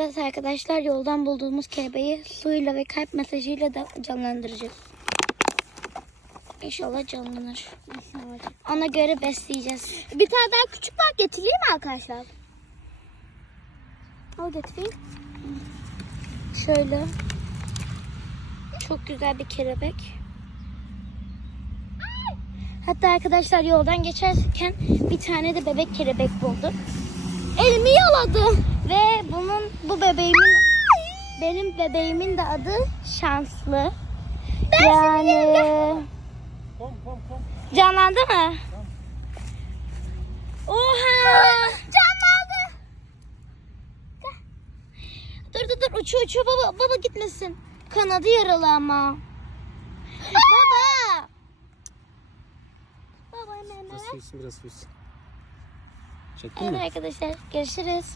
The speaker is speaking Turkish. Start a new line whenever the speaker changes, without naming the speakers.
Evet arkadaşlar yoldan bulduğumuz kelebeği suyla ve kalp mesajıyla da canlandıracağız. İnşallah canlanır. Ona göre besleyeceğiz.
Bir tane daha küçük var getireyim mi arkadaşlar?
Al getireyim. Şöyle. Çok güzel bir kelebek. Hatta arkadaşlar yoldan geçerken bir tane de bebek kelebek bulduk.
Elimi yaladı.
Ve bunun bu bebeğimin benim bebeğimin de adı Şanslı. yani
Kom kom kom.
canlandı mı? Oha!
Canlandı.
Dur dur dur uçuyor uçuyor baba baba gitmesin. Kanadı yaralı ama. baba.
Baba hemen
Biraz su içsin biraz su içsin. Çektin
Evet
mi?
arkadaşlar görüşürüz.